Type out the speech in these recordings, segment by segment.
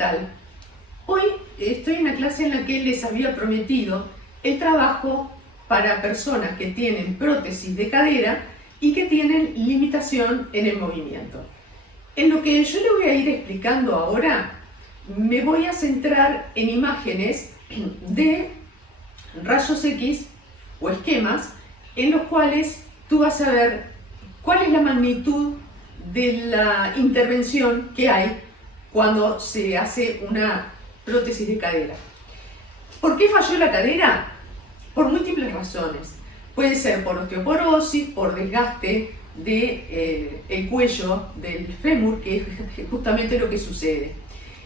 tal? Hoy estoy en la clase en la que les había prometido el trabajo para personas que tienen prótesis de cadera y que tienen limitación en el movimiento. En lo que yo le voy a ir explicando ahora, me voy a centrar en imágenes de rayos X o esquemas en los cuales tú vas a ver cuál es la magnitud de la intervención que hay cuando se hace una prótesis de cadera. ¿Por qué falló la cadera? Por múltiples razones. Puede ser por osteoporosis, por desgaste del cuello del fémur, que es justamente lo que sucede.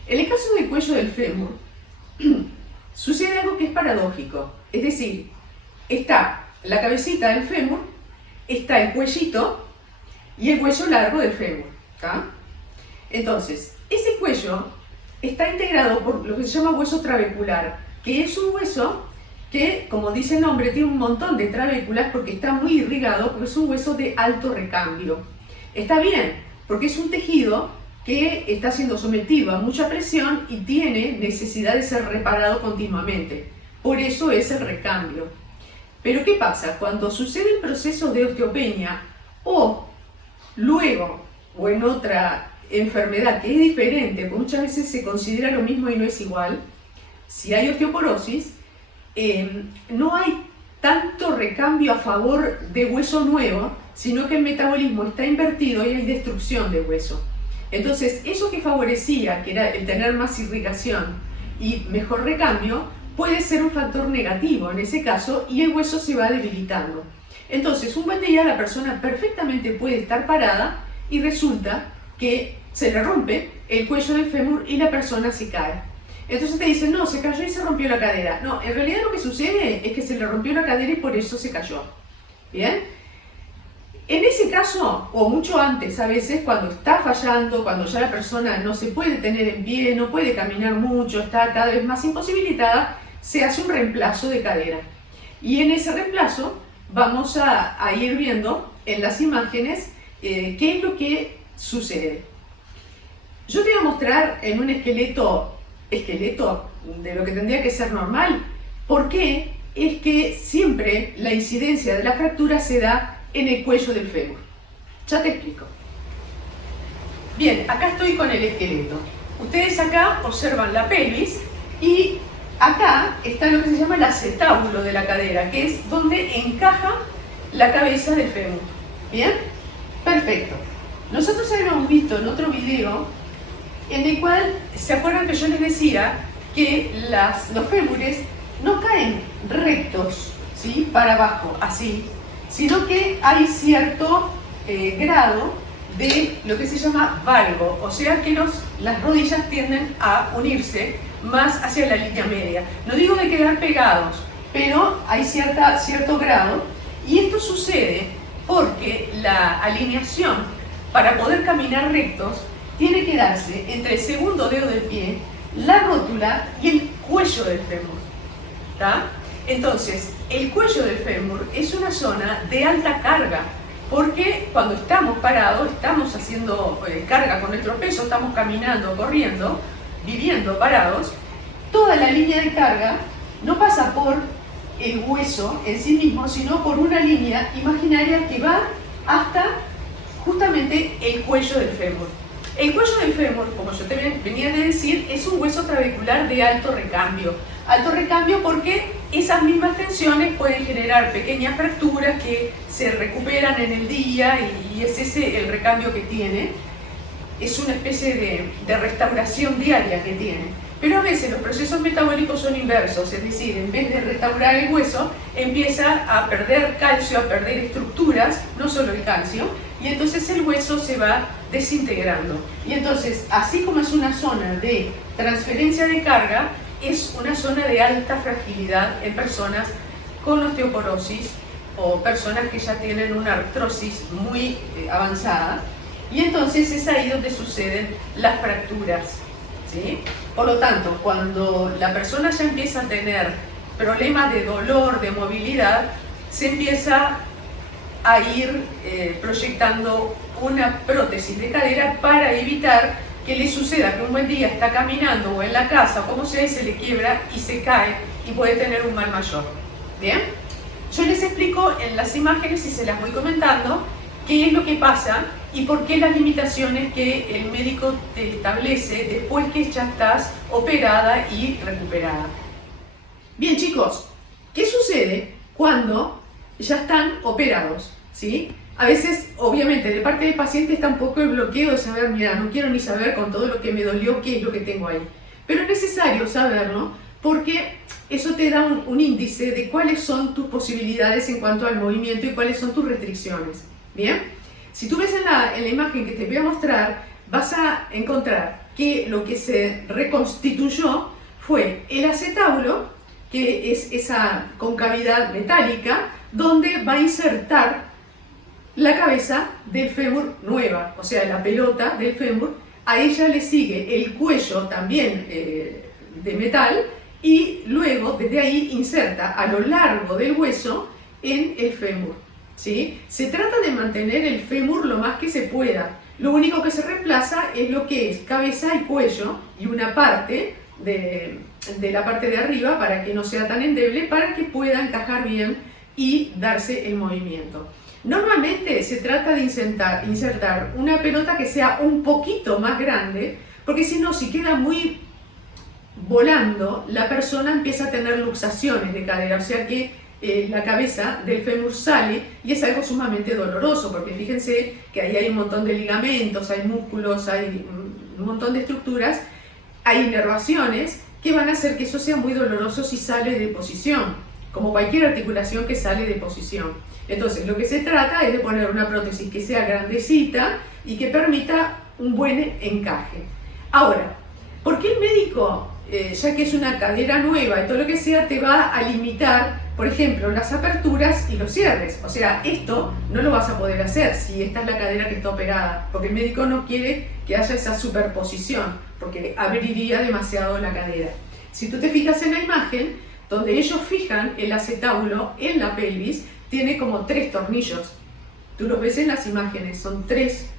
En el caso del cuello del fémur, sucede algo que es paradójico. Es decir, está la cabecita del fémur, está el cuellito y el hueso largo del fémur, ¿tá? Entonces, ese cuello está integrado por lo que se llama hueso trabecular, que es un hueso que, como dice el nombre, tiene un montón de trabéculas porque está muy irrigado, porque es un hueso de alto recambio. Está bien, porque es un tejido que está siendo sometido a mucha presión y tiene necesidad de ser reparado continuamente. Por eso es el recambio. Pero ¿qué pasa? Cuando suceden procesos de osteopenia o luego o en otra enfermedad que es diferente, porque muchas veces se considera lo mismo y no es igual, si hay osteoporosis, no hay tanto recambio a favor de hueso nuevo, sino que el metabolismo está invertido y hay destrucción de hueso. Entonces, eso que favorecía, que era el tener más irrigación y mejor recambio, puede ser un factor negativo en ese caso y el hueso se va debilitando. Entonces, un buen día la persona perfectamente puede estar parada y resulta que se le rompe el cuello del fémur y la persona se cae. Entonces te dicen, no, se cayó y se rompió la cadera. No, en realidad lo que sucede es que se le rompió la cadera y por eso se cayó. ¿Bien? En ese caso, o mucho antes a veces, cuando está fallando, cuando ya la persona no se puede tener en pie, no puede caminar mucho, está cada vez más imposibilitada, se hace un reemplazo de cadera. Y en ese reemplazo vamos a ir viendo en las imágenes qué es lo que sucede. Yo te voy a mostrar en un esqueleto de lo que tendría que ser normal. ¿Por qué? Es que siempre la incidencia de la fractura se da en el cuello del fémur. Ya te explico. Bien, acá estoy con el esqueleto. Ustedes acá observan la pelvis y acá está lo que se llama el acetábulo de la cadera, que es donde encaja la cabeza del fémur. ¿Bien? Perfecto. Nosotros habíamos visto en otro video en el cual, ¿se acuerdan que yo les decía que los fémures no caen rectos, ¿sí?, para abajo, así, sino que hay cierto grado de lo que se llama valgo, o sea que las rodillas tienden a unirse más hacia la línea media. No digo de quedar pegados, pero hay cierto grado, y esto sucede porque la alineación para poder caminar rectos tiene que darse entre el segundo dedo del pie, la rótula y el cuello del fémur. ¿Tá? Entonces, el cuello del fémur es una zona de alta carga, porque cuando estamos parados, estamos haciendo carga con nuestro peso, estamos caminando, corriendo, viviendo parados, toda la línea de carga no pasa por el hueso en sí mismo, sino por una línea imaginaria que va hasta justamente el cuello del fémur. El cuello del fémur, como yo te venía de decir, es un hueso trabecular de alto recambio. Alto recambio porque esas mismas tensiones pueden generar pequeñas fracturas que se recuperan en el día y es ese el recambio que tiene. Es una especie de restauración diaria que tiene. Pero a veces los procesos metabólicos son inversos, es decir, en vez de restaurar el hueso, empieza a perder calcio, a perder estructuras, no solo el calcio, y entonces el hueso se va desintegrando. Y entonces, así como es una zona de transferencia de carga, es una zona de alta fragilidad en personas con osteoporosis o personas que ya tienen una artrosis muy avanzada, y entonces es ahí donde suceden las fracturas, ¿sí? Por lo tanto, cuando la persona ya empieza a tener problemas de dolor, de movilidad, se empieza a ir proyectando una prótesis de cadera para evitar que le suceda que un buen día está caminando o en la casa o como sea y se le quiebra y se cae y puede tener un mal mayor. ¿Bien? Yo les explico en las imágenes y se las voy comentando qué es lo que pasa y por qué las limitaciones que el médico te establece después que ya estás operada y recuperada. Bien, chicos, ¿qué sucede cuando ya están operados? ¿Sí? A veces, obviamente, de parte del paciente está un poco el bloqueo de saber, mira, no quiero ni saber con todo lo que me dolió qué es lo que tengo ahí. Pero es necesario saberlo porque eso te da un índice de cuáles son tus posibilidades en cuanto al movimiento y cuáles son tus restricciones. ¿Bien? Si tú ves en la imagen que te voy a mostrar, vas a encontrar que lo que se reconstituyó fue el acetábulo, que es esa concavidad metálica, donde va a insertar la cabeza del fémur nueva, o sea, la pelota del fémur. A ella le sigue el cuello también de metal y luego desde ahí inserta a lo largo del hueso en el fémur. ¿Sí? Se trata de mantener el fémur lo más que se pueda. Lo único que se reemplaza es lo que es cabeza y cuello y una parte de la parte de arriba para que no sea tan endeble, para que pueda encajar bien y darse el movimiento. Normalmente se trata de insertar una pelota que sea un poquito más grande, porque si no, si queda muy volando, la persona empieza a tener luxaciones de cadera, o sea que la cabeza del fémur sale y es algo sumamente doloroso, porque fíjense que ahí hay un montón de ligamentos, hay músculos, hay un montón de estructuras, hay inervaciones que van a hacer que eso sea muy doloroso si sale de posición, como cualquier articulación que sale de posición. Entonces, lo que se trata es de poner una prótesis que sea grandecita y que permita un buen encaje. Ahora, ¿por qué el médico, ya que es una cadera nueva y todo lo que sea, te va a limitar, por ejemplo, las aperturas y los cierres? O sea, esto no lo vas a poder hacer si esta es la cadera que está operada, porque el médico no quiere que haya esa superposición, porque abriría demasiado la cadera. Si tú te fijas en la imagen, donde ellos fijan el acetábulo en la pelvis, tiene como 3 tornillos. Tú los ves en las imágenes, son 3,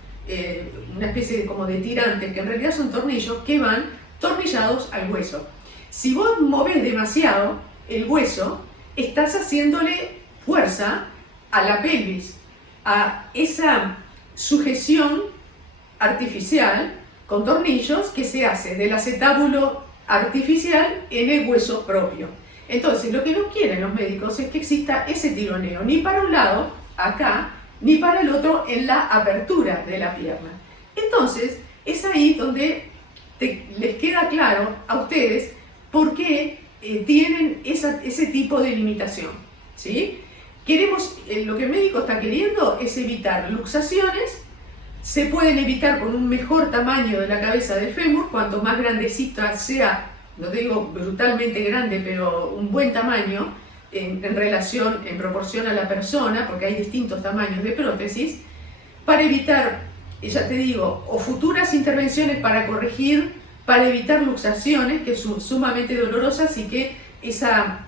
una especie de, como de tirantes, que en realidad son tornillos que van tornillados al hueso. Si vos movés demasiado el hueso, estás haciéndole fuerza a la pelvis, a esa sujeción artificial con tornillos que se hace del acetábulo artificial en el hueso propio. Entonces, lo que no quieren los médicos es que exista ese tironeo, ni para un lado, acá, ni para el otro, en la apertura de la pierna. Entonces, es ahí donde les queda claro a ustedes por qué tienen ese tipo de limitación. ¿Sí? Lo que el médico está queriendo es evitar luxaciones. Se pueden evitar con un mejor tamaño de la cabeza del fémur, cuanto más grandecita sea, no te digo brutalmente grande, pero un buen tamaño en proporción a la persona, porque hay distintos tamaños de prótesis, para evitar, ya te digo, o futuras intervenciones para corregir, para evitar luxaciones, que son sumamente dolorosas, y que esa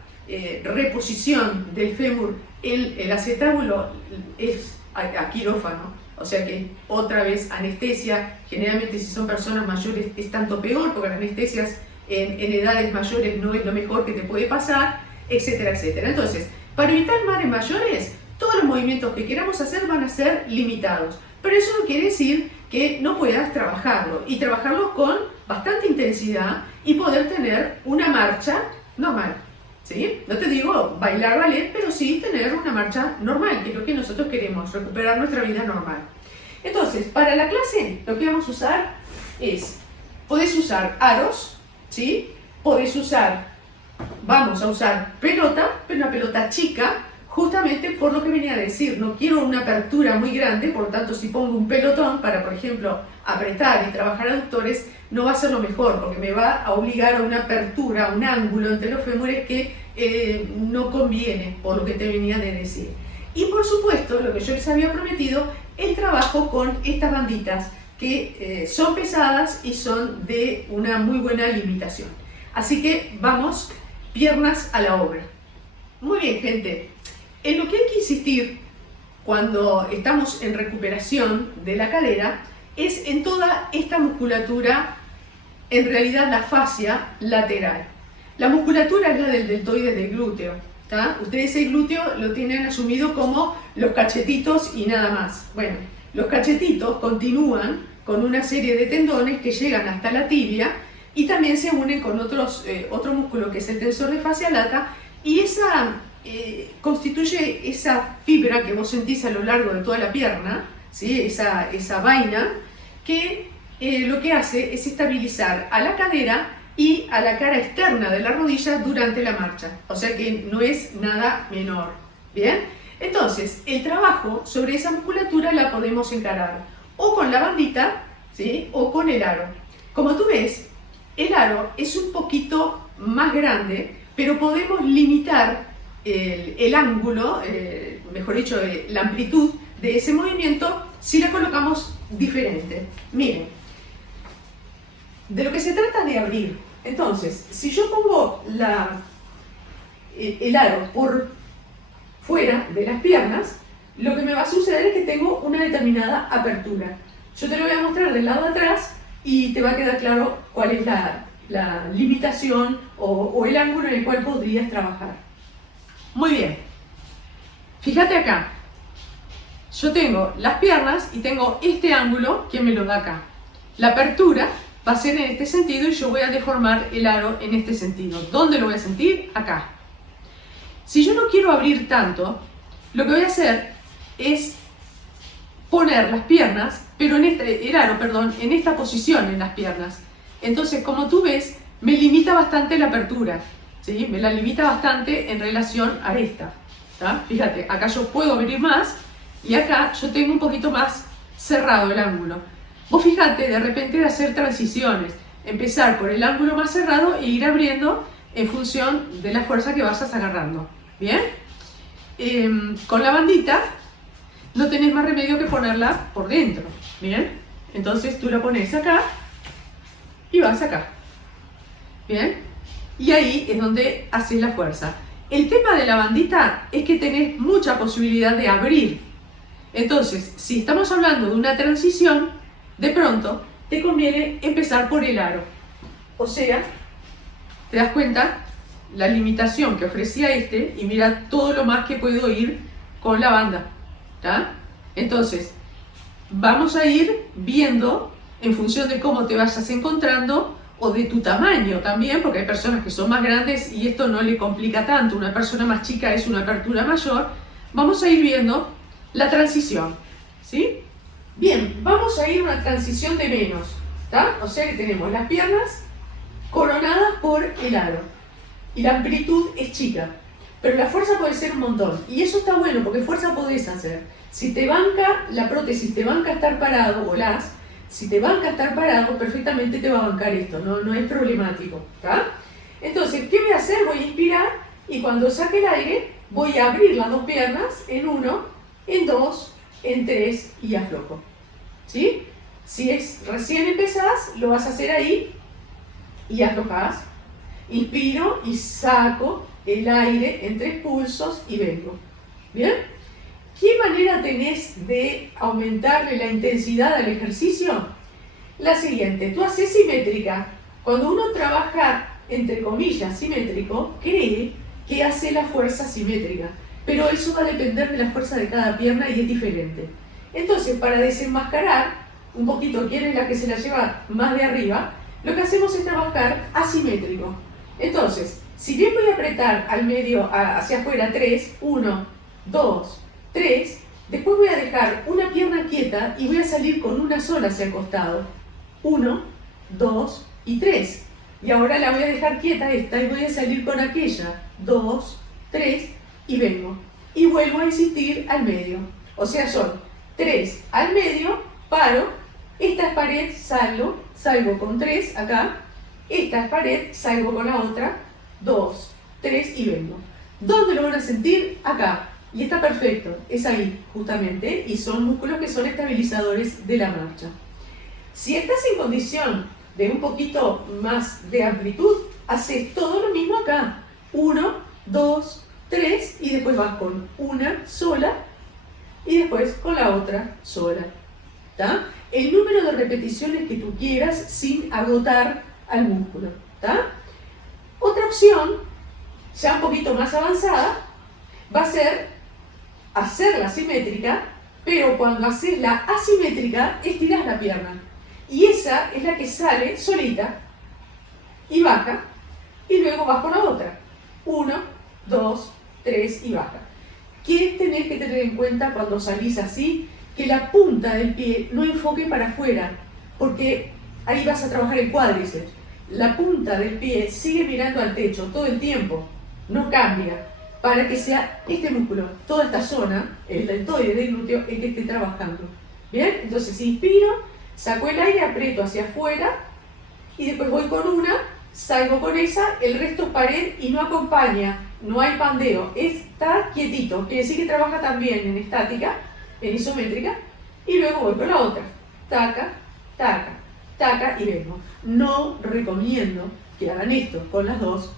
reposición del fémur en el acetábulo es a quirófano. O sea que otra vez anestesia, generalmente si son personas mayores es tanto peor, porque las anestesias en edades mayores no es lo mejor que te puede pasar, etcétera, etcétera. Entonces, para evitar males mayores, todos los movimientos que queramos hacer van a ser limitados. Pero eso no quiere decir que no puedas trabajarlo, y trabajarlo con bastante intensidad y poder tener una marcha normal. ¿Sí? No te digo bailar ballet, pero sí tener una marcha normal, que es lo que nosotros queremos, recuperar nuestra vida normal. Entonces, para la clase, lo que vamos a usar es, podés usar aros, ¿sí? Vamos a usar pelota, pero una pelota chica, justamente por lo que venía a decir, no quiero una apertura muy grande, por lo tanto si pongo un pelotón para, por ejemplo, apretar y trabajar aductores, no va a ser lo mejor, porque me va a obligar a una apertura, a un ángulo entre los fémures que no conviene, por lo que te venía de decir. Y por supuesto, lo que yo les había prometido, el trabajo con estas banditas, que son pesadas y son de una muy buena limitación. Así que vamos, piernas a la obra. Muy bien, gente. En lo que hay que insistir cuando estamos en recuperación de la cadera es en toda esta musculatura, en realidad la fascia lateral. La musculatura es la del deltoides del glúteo. ¿Tá? Ustedes el glúteo lo tienen asumido como los cachetitos y nada más. Bueno, los cachetitos continúan con una serie de tendones que llegan hasta la tibia y también se unen con otro músculo que es el tensor de fascia lata, y esa constituye esa fibra que vos sentís a lo largo de toda la pierna, ¿sí? esa vaina que lo que hace es estabilizar a la cadera y a la cara externa de la rodilla durante la marcha, o sea que no es nada menor. Bien, entonces el trabajo sobre esa musculatura la podemos encarar o con la bandita, ¿sí? O con el aro. Como tú ves, el aro es un poquito más grande, pero podemos limitar el ángulo, mejor dicho, la amplitud de ese movimiento si la colocamos diferente. Miren, de lo que se trata de abrir. Entonces, si yo pongo el aro por fuera de las piernas, lo que me va a suceder es que tengo una determinada apertura. Yo te lo voy a mostrar del lado de atrás y te va a quedar claro cuál es la limitación o el ángulo en el cual podrías trabajar. Muy bien. Fíjate acá. Yo tengo las piernas y tengo este ángulo que me lo da acá. La apertura va a ser en este sentido y yo voy a deformar el aro en este sentido. ¿Dónde lo voy a sentir? Acá. Si yo no quiero abrir tanto, lo que voy a hacer es poner las piernas, pero el aro, en esta posición en las piernas. Entonces, como tú ves, me limita bastante la apertura, ¿sí? Me la limita bastante en relación a esta, ¿tá? Fíjate, acá yo puedo abrir más y acá yo tengo un poquito más cerrado el ángulo. Vos fíjate de repente de hacer transiciones, empezar por el ángulo más cerrado e ir abriendo en función de la fuerza que vayas agarrando. ¿Bien? Con la bandita no tenés más remedio que ponerla por dentro. ¿Bien? Entonces tú la pones acá y vas acá. ¿Bien? Y ahí es donde haces la fuerza. El tema de la bandita es que tenés mucha posibilidad de abrir. Entonces, si estamos hablando de una transición, de pronto te conviene empezar por el aro. O sea, te das cuenta la limitación que ofrecía y mira todo lo más que puedo ir con la banda. ¿Tá? Entonces, vamos a ir viendo en función de cómo te vayas encontrando o de tu tamaño también, porque hay personas que son más grandes y esto no le complica tanto. Una persona más chica es una apertura mayor. Vamos a ir viendo la transición, ¿sí? Bien, vamos a ir a una transición de menos, ¿tá? O sea que tenemos las piernas coronadas por el aro y la amplitud es chica, pero la fuerza puede ser un montón y eso está bueno porque fuerza podés hacer. Si te banca la prótesis, te banca estar parado, si te banca estar parado, perfectamente te va a bancar esto, no es problemático, ¿tá? Entonces, ¿qué voy a hacer? Voy a inspirar y cuando saque el aire voy a abrir las dos piernas en 1, en 2, en 3 y aflojo. ¿Sí? Si recién empezás, lo vas a hacer ahí y aflojás. Inspiro y saco el aire en 3 pulsos y vengo. ¿Bien? ¿Qué manera tenés de aumentarle la intensidad al ejercicio? La siguiente, tú haces simétrica. Cuando uno trabaja, entre comillas, simétrico, cree que hace la fuerza simétrica. Pero eso va a depender de la fuerza de cada pierna y es diferente. Entonces, para desenmascarar un poquito quién es la que se la lleva más de arriba, lo que hacemos es trabajar asimétrico. Entonces, si bien voy a apretar al medio, hacia afuera 3, 1, 2, 3, después voy a dejar una pierna quieta y voy a salir con una sola hacia el costado. 1, 2 y 3. Y ahora la voy a dejar quieta esta y voy a salir con aquella. 2, 3 y vengo. Y vuelvo a insistir al medio. O sea, son 3 al medio, paro, esta es pared, salgo con 3 acá, esta es pared, salgo con la otra, 2, 3 y vengo. ¿Dónde lo van a sentir? Acá. Y está perfecto, es ahí justamente, y son músculos que son estabilizadores de la marcha. Si estás en condición de un poquito más de amplitud, haces todo lo mismo acá. 1, 2, 3 y después vas con una sola y después con la otra sola. ¿tá? El número de repeticiones que tú quieras sin agotar al músculo, ¿tá? Otra opción, ya un poquito más avanzada, va a ser hacerla simétrica, pero cuando haces la asimétrica, estiras la pierna. Y esa es la que sale solita y baja, y luego vas con la otra. 1, 2, 3 y baja. ¿Qué tenés que tener en cuenta cuando salís así? Que la punta del pie no enfoque para afuera, porque ahí vas a trabajar el cuádriceps. La punta del pie sigue mirando al techo todo el tiempo, no cambia, para que sea este músculo, toda esta zona, el deltoide del glúteo, el que esté trabajando. ¿Bien? Entonces inspiro, saco el aire, aprieto hacia afuera y después voy con una, salgo con esa, el resto es pared y no acompaña, no hay pandeo, está quietito, quiere decir que trabaja también en estática, en isométrica, y luego voy con la otra, taca, taca, taca y vengo. No recomiendo que hagan esto con las dos,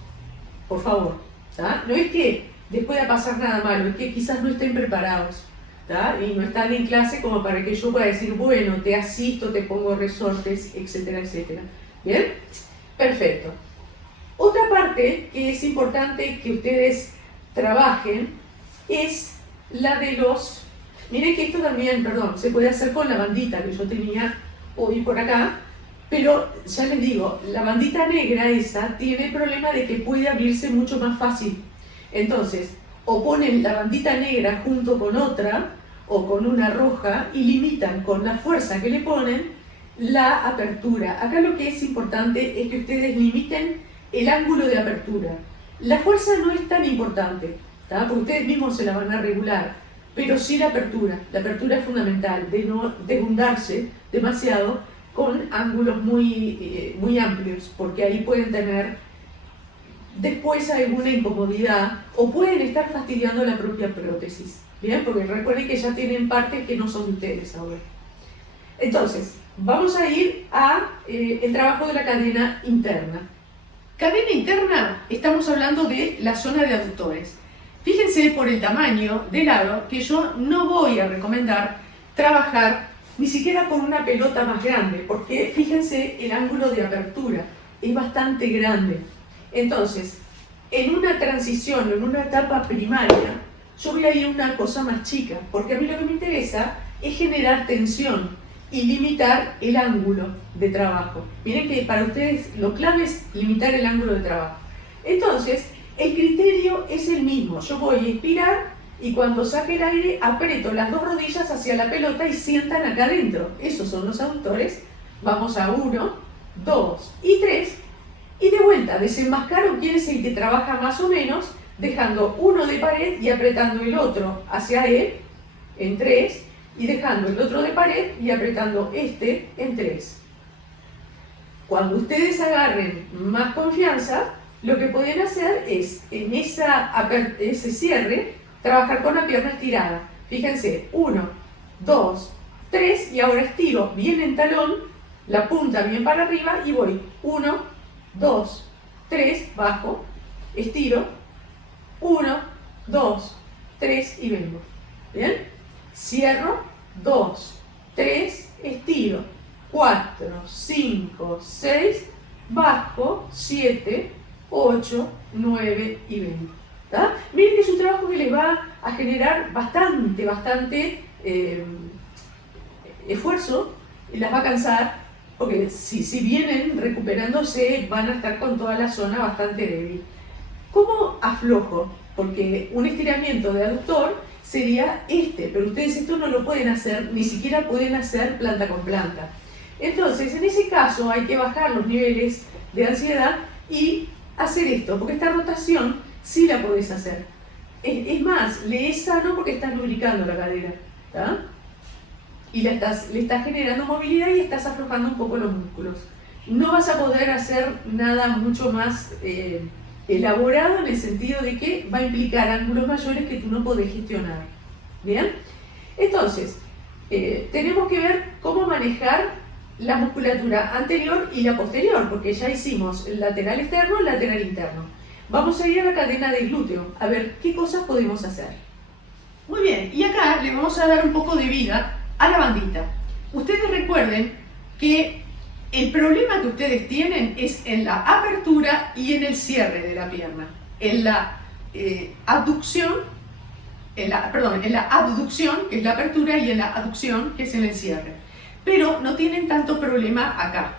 por favor, ¿tá? No es que les pueda pasar nada malo, es que quizás no estén preparados, ¿tá? Y no están en clase como para que yo pueda decir, bueno, te asisto, te pongo resortes, etcétera, etcétera. ¿Bien? Perfecto. Otra parte que es importante que ustedes trabajen es la de los... Miren que esto también, perdón, se puede hacer con la bandita que yo tenía hoy por acá, pero ya les digo, la bandita negra esa tiene el problema de que puede abrirse mucho más fácil. Entonces, o ponen la bandita negra junto con otra, o con una roja, y limitan con la fuerza que le ponen la apertura. Acá lo que es importante es que ustedes limiten el ángulo de apertura. La fuerza no es tan importante, ¿tá? Porque ustedes mismos se la van a regular, pero sí la apertura. La apertura es fundamental, de no desbundarse demasiado con ángulos muy amplios, porque ahí pueden tener después alguna incomodidad o pueden estar fastidiando la propia prótesis. ¿Bien? Porque recuerden que ya tienen partes que no son de ustedes ahora. Entonces, vamos a ir a el trabajo de la cadena interna. Cadena interna, estamos hablando de la zona de aductores. Fíjense por el tamaño del aro que yo no voy a recomendar trabajar ni siquiera con una pelota más grande, porque fíjense el ángulo de apertura, es bastante grande. Entonces, en una transición, en una etapa primaria, yo voy a ir a una cosa más chica, porque a mí lo que me interesa es generar tensión y limitar el ángulo de trabajo. Miren que para ustedes lo clave es limitar el ángulo de trabajo. Entonces, el criterio es el mismo. Yo voy a inspirar y cuando saque el aire aprieto las dos rodillas hacia la pelota y sientan acá adentro. Esos son los aductores. Vamos a 1, 2 y 3. Y de vuelta, desenmascaro quién es el que trabaja más o menos, dejando uno de pared y apretando el otro hacia él en 3, y dejando el otro de pared y apretando este en 3. Cuando ustedes agarren más confianza, lo que pueden hacer es, en ese cierre, trabajar con la pierna estirada. Fíjense, 1, 2, 3, y ahora estiro bien en talón, la punta bien para arriba, y voy 1, 2, 3, bajo, estiro, 1, 2, 3 y vengo. ¿Bien? Cierro, 2, 3, estiro, 4, 5, 6, bajo, 7, 8, 9 y vengo. ¿Tá? Miren que es un trabajo que les va a generar bastante esfuerzo y las va a cansar, porque si vienen recuperándose van a estar con toda la zona bastante débil. ¿Cómo aflojo? Porque un estiramiento de aductor sería pero ustedes esto no lo pueden hacer, ni siquiera pueden hacer planta con planta. Entonces, en ese caso hay que bajar los niveles de ansiedad y hacer esto, porque esta rotación sí la podés hacer. Es más, le es sano porque estás lubricando la cadera, ¿tá? Y le estás generando movilidad y estás aflojando un poco los músculos. No vas a poder hacer nada mucho más elaborado en el sentido de que va a implicar ángulos mayores que tú no podés gestionar. ¿Bien? Entonces, tenemos que ver cómo manejar la musculatura anterior y la posterior, porque ya hicimos el lateral externo y el lateral interno. Vamos a ir a la cadena del glúteo, a ver qué cosas podemos hacer. Muy bien, y acá le vamos a dar un poco de vida a la bandita. ustedes recuerden que el problema que ustedes tienen es en la apertura y en el cierre de la pierna, en la abducción, en la abducción, que es la apertura, y en la aducción, que es en el cierre. Pero no tienen tanto problema acá.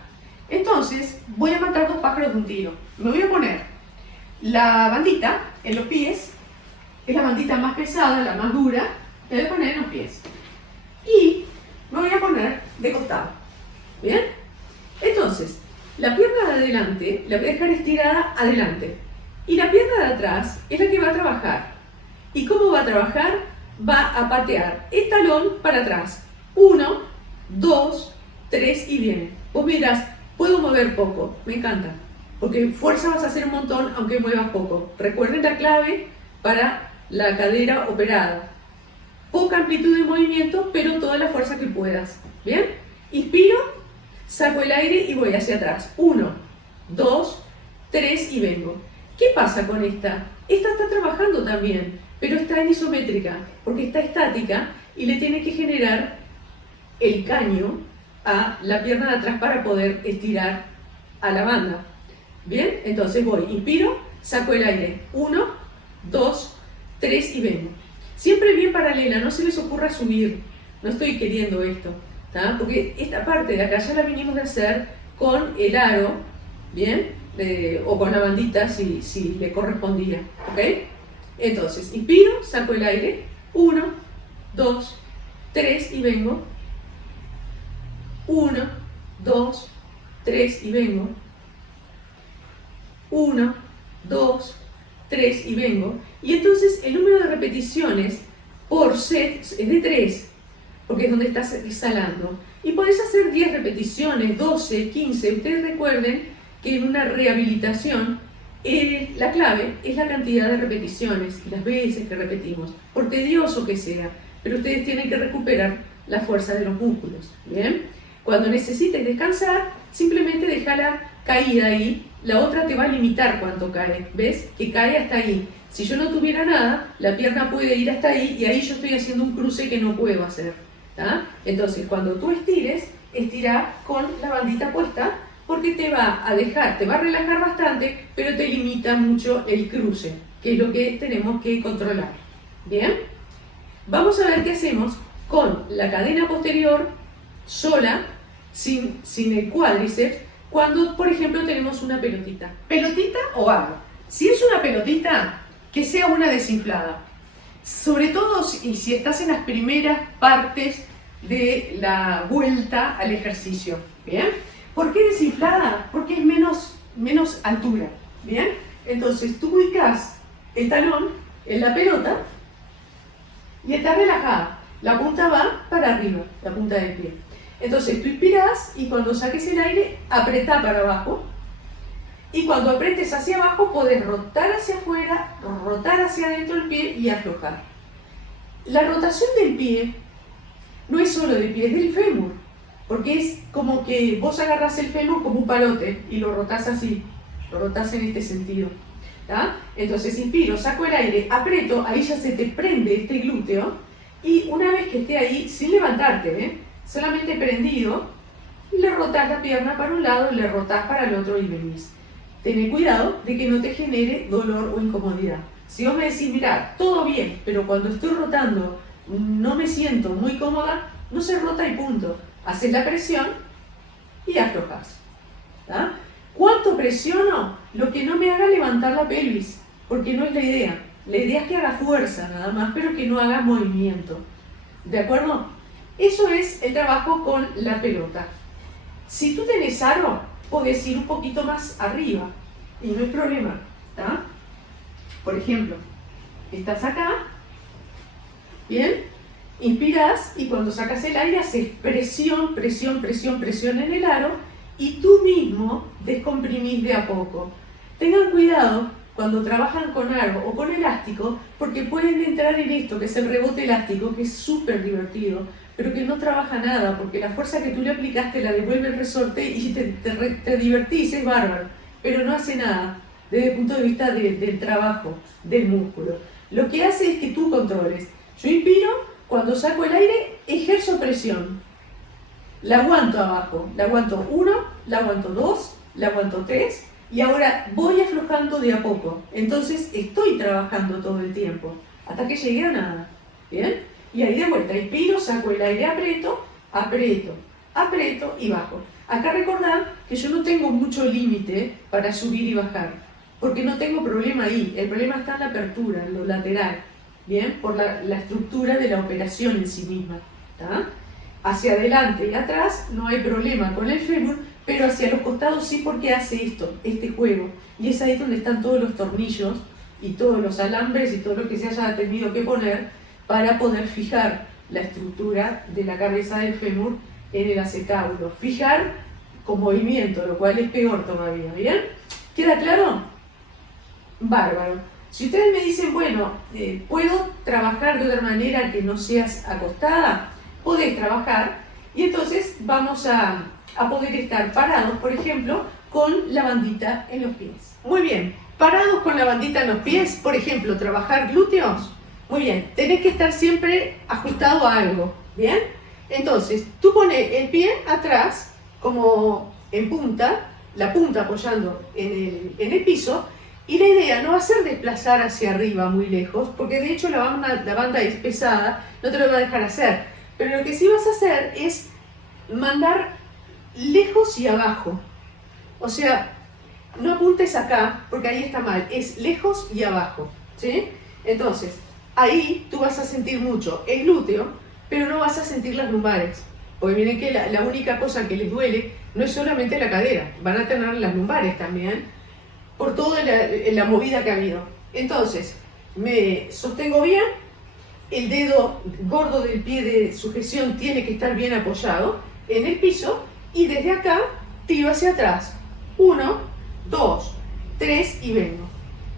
Entonces, voy a matar dos pájaros de un tiro. Me voy a poner la bandita en los pies, es la bandita más pesada, la más dura, la voy a poner en los pies. Y me voy a poner de costado. ¿Bien? Entonces, la pierna de adelante la voy a dejar estirada adelante. Y la pierna de atrás es la que va a trabajar. ¿Y cómo va a trabajar? Va a patear el talón para atrás. 1, 2, 3 y viene. Vos mirás, puedo mover poco, me encanta. Porque fuerza vas a hacer un montón aunque muevas poco. Recuerden la clave para la cadera operada. Poca amplitud de movimiento, pero toda la fuerza que puedas. ¿Bien? Inspiro, saco el aire y voy hacia atrás. 1, 2, 3 y vengo. ¿Qué pasa con esta? Esta está trabajando también, pero está en isométrica, porque está estática y le tiene que generar el caño a la pierna de atrás para poder estirar a la banda. Bien, entonces voy, inspiro, saco el aire. 1, 2, 3 y vengo. Siempre bien paralela, no se les ocurra subir. No estoy queriendo esto, ¿tá? Porque esta parte de acá ya la vinimos de hacer con el aro, ¿bien? O con la bandita si le correspondía, ¿ok? Entonces, inspiro, saco el aire, 1, 2, 3 y vengo, 1, 2, 3 y vengo, 1, 2, 3 y vengo, y entonces el número de repeticiones por set es de 3, porque es donde estás exhalando, y podés hacer 10 repeticiones, 12, 15, ustedes recuerden que en una rehabilitación la clave es la cantidad de repeticiones y las veces que repetimos, por tedioso que sea, pero ustedes tienen que recuperar la fuerza de los músculos, ¿bien? Cuando necesites descansar, simplemente déjala caída ahí, la otra te va a limitar cuánto cae, ¿ves? Que cae hasta ahí. Si yo no tuviera nada, la pierna puede ir hasta ahí y ahí yo estoy haciendo un cruce que no puedo hacer, ¿tá? Entonces, cuando tú estires, estira con la bandita puesta, porque te va a dejar, te va a relajar bastante, pero te limita mucho el cruce, que es lo que tenemos que controlar. ¿Bien? Vamos a ver qué hacemos con la cadena posterior sola, sin el cuádriceps, cuando, por ejemplo, tenemos una pelotita. ¿Pelotita o aro? Si es una pelotita, que sea una desinflada. Sobre todo si estás en las primeras partes de la vuelta al ejercicio. ¿Bien? ¿Por qué desinflada? Porque es menos altura, ¿bien? Entonces tú ubicas el talón en la pelota y está relajada. La punta va para arriba, la punta del pie. Entonces tú inspiras y cuando saques el aire, apretá para abajo. Y cuando apretes hacia abajo, podés rotar hacia afuera, rotar hacia adentro del pie y aflojar. La rotación del pie no es solo del pie, es del fémur. Porque es como que vos agarrás el fémur como un palote y lo rotás así, lo rotás en este sentido. ¿Tá? Entonces inspiro, saco el aire, aprieto, ahí ya se te prende este glúteo y una vez que esté ahí, sin levantarte, solamente prendido, le rotás la pierna para un lado, le rotás para el otro y venís. Tené cuidado de que no te genere dolor o incomodidad. Si vos me decís, mira, todo bien, pero cuando estoy rotando no me siento muy cómoda, no se rota y punto. Haces la presión y aflojas. ¿Tá? ¿Cuánto presiono? Lo que no me haga levantar la pelvis, porque no es la idea. La idea es que haga fuerza nada más, pero que no haga movimiento. ¿De acuerdo? Eso es el trabajo con la pelota. Si tú tenés aro, podés ir un poquito más arriba y no hay problema. ¿Tá? Por ejemplo, estás acá, ¿bien? Inspiras y cuando sacas el aire haces presión, presión, presión, presión en el aro y tú mismo descomprimís de a poco. Tengan cuidado cuando trabajan con aro o con elástico porque pueden entrar en esto que es el rebote elástico, que es súper divertido, pero que no trabaja nada porque la fuerza que tú le aplicaste la devuelve el resorte y te divertís, es bárbaro, pero no hace nada desde el punto de vista del trabajo del músculo. Lo que hace es que tú controles. Yo inspiro. Cuando saco el aire, ejerzo presión. La aguanto abajo, la aguanto 1, la aguanto 2, la aguanto 3 y ahora voy aflojando de a poco. Entonces estoy trabajando todo el tiempo hasta que llegue a nada. ¿Bien? Y ahí de vuelta, inspiro, saco el aire, aprieto, aprieto, aprieto y bajo. Acá recordad que yo no tengo mucho límite para subir y bajar, porque no tengo problema ahí. El problema está en la apertura, en lo lateral, ¿bien? Por la estructura de la operación en sí misma. ¿Tá? Hacia adelante y atrás no hay problema con el fémur, pero hacia los costados sí, porque hace esto, este juego. Y es ahí donde están todos los tornillos y todos los alambres y todo lo que se haya tenido que poner para poder fijar la estructura de la cabeza del fémur en el acetábulo. Fijar con movimiento, lo cual es peor todavía, ¿bien? ¿Queda claro? Bárbaro. Si ustedes me dicen, bueno, ¿puedo trabajar de otra manera que no seas acostada? Podés trabajar y entonces vamos a poder estar parados, por ejemplo, con la bandita en los pies. Muy bien, parados con la bandita en los pies, por ejemplo, trabajar glúteos. Muy bien, tenés que estar siempre ajustado a algo, ¿bien? Entonces, tú pones el pie atrás, como en punta, la punta apoyando en el piso, y la idea no va a ser desplazar hacia arriba muy lejos, porque de hecho la banda es pesada, no te lo va a dejar hacer. Pero lo que sí vas a hacer es mandar lejos y abajo. O sea, no apuntes acá, porque ahí está mal, es lejos y abajo, ¿sí? Entonces, ahí tú vas a sentir mucho el glúteo, pero no vas a sentir las lumbares. Porque miren que la única cosa que les duele no es solamente la cadera, van a tener las lumbares también, por toda la movida que ha habido. Entonces, me sostengo bien, el dedo gordo del pie de sujeción tiene que estar bien apoyado en el piso y desde acá tiro hacia atrás. 1, 2, 3 y vengo.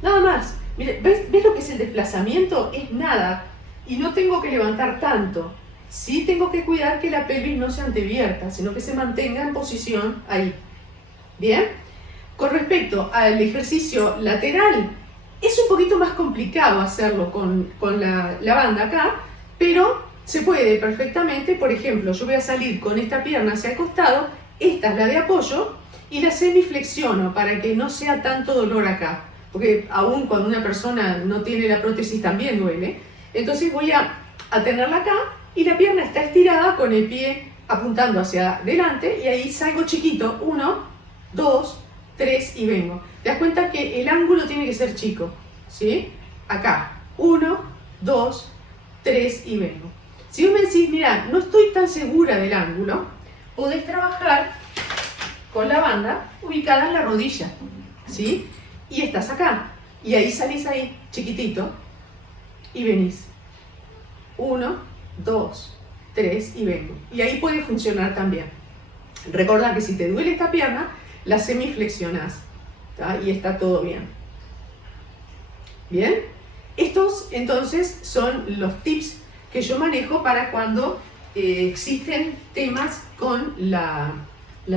Nada más. Mire, ¿ves lo que es el desplazamiento? Es nada. Y no tengo que levantar tanto. Sí tengo que cuidar que la pelvis no se antevierta, sino que se mantenga en posición ahí. ¿Bien? Con respecto al ejercicio lateral, es un poquito más complicado hacerlo con la banda acá, pero se puede perfectamente. Por ejemplo, yo voy a salir con esta pierna hacia el costado, esta es la de apoyo, y la semiflexiono para que no sea tanto dolor acá, porque aún cuando una persona no tiene la prótesis también duele. Entonces voy a tenerla acá y la pierna está estirada con el pie apuntando hacia adelante y ahí salgo chiquito, 1, 2, 3 y vengo. Te das cuenta que el ángulo tiene que ser chico, ¿sí? Acá, 1, 2, 3 y vengo. Si vos me decís, mira, no estoy tan segura del ángulo, podés trabajar con la banda ubicada en la rodilla, ¿sí? Y estás acá, y ahí salís ahí, chiquitito, y venís. 1, 2, 3 y vengo. Y ahí puede funcionar también. Recordá que si te duele esta pierna, la semiflexionás, ¿tá? Y está todo bien. ¿Bien? Estos entonces son los tips que yo manejo para cuando existen temas con la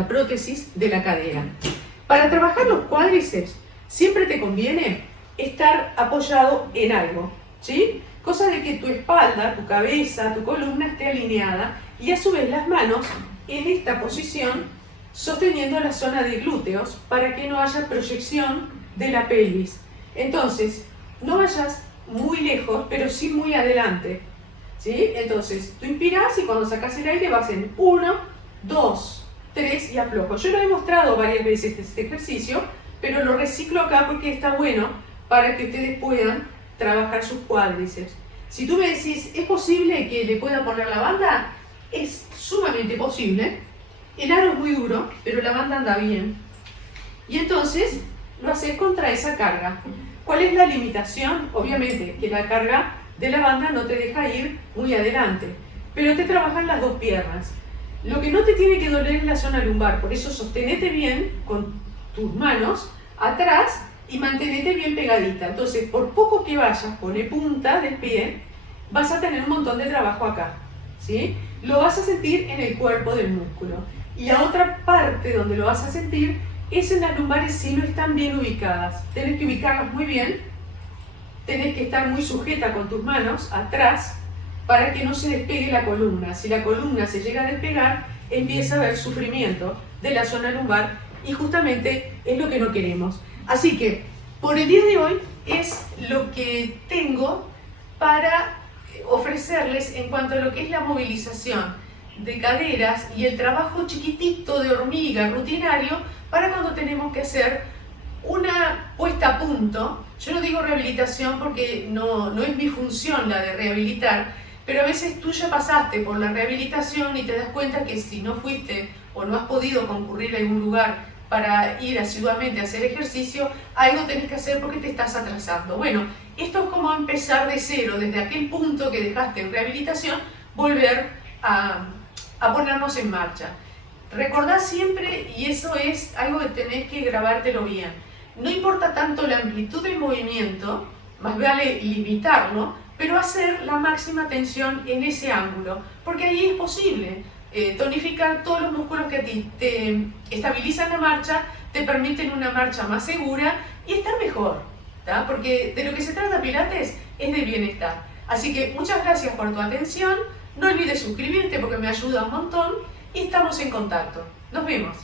prótesis de la cadera. Para trabajar los cuádriceps, siempre te conviene estar apoyado en algo, ¿sí? Cosa de que tu espalda, tu cabeza, tu columna esté alineada y a su vez las manos en esta posición sosteniendo la zona de glúteos para que no haya proyección de la pelvis. Entonces, no vayas muy lejos, pero sí muy adelante, ¿sí? Entonces, tú inspiras y cuando sacas el aire vas en 1, 2, 3 y aflojo. Yo lo he mostrado varias veces este ejercicio, pero lo reciclo acá porque está bueno para que ustedes puedan trabajar sus cuádriceps. Si tú me decís, ¿es posible que le pueda poner la banda? Es sumamente posible. El aro es muy duro, pero la banda anda bien. Y entonces lo haces contra esa carga. ¿Cuál es la limitación? Obviamente que la carga de la banda no te deja ir muy adelante, pero te trabajan las dos piernas. Lo que no te tiene que doler es la zona lumbar, por eso sostenete bien con tus manos atrás y mantenete bien pegadita. Entonces, por poco que vayas, pone punta del pie, vas a tener un montón de trabajo acá, ¿sí? Lo vas a sentir en el cuerpo del músculo. Y la otra parte donde lo vas a sentir es en las lumbares si no están bien ubicadas. Tenés que ubicarlas muy bien, tenés que estar muy sujeta con tus manos atrás para que no se despegue la columna. Si la columna se llega a despegar, empieza a haber sufrimiento de la zona lumbar y justamente es lo que no queremos. Así que por el día de hoy es lo que tengo para ofrecerles en cuanto a lo que es la movilización de caderas y el trabajo chiquitito de hormiga rutinario para cuando tenemos que hacer una puesta a punto. Yo no digo rehabilitación porque no es mi función la de rehabilitar, pero a veces tú ya pasaste por la rehabilitación y te das cuenta que si no fuiste o no has podido concurrir a algún lugar para ir asiduamente a hacer ejercicio, algo tenés que hacer porque te estás atrasando. Bueno, esto es como empezar de cero, desde aquel punto que dejaste en rehabilitación, volver a ponernos en marcha. Recordá siempre, y eso es algo que tenés que grabártelo bien, no importa tanto la amplitud del movimiento, más vale limitarlo, pero hacer la máxima tensión en ese ángulo, porque ahí es posible tonificar todos los músculos que a ti te estabilizan la marcha, te permiten una marcha más segura y estar mejor, ¿tá? Porque de lo que se trata Pilates es de bienestar. Así que muchas gracias por tu atención, no olvides suscribirte porque me ayuda un montón y estamos en contacto. Nos vemos.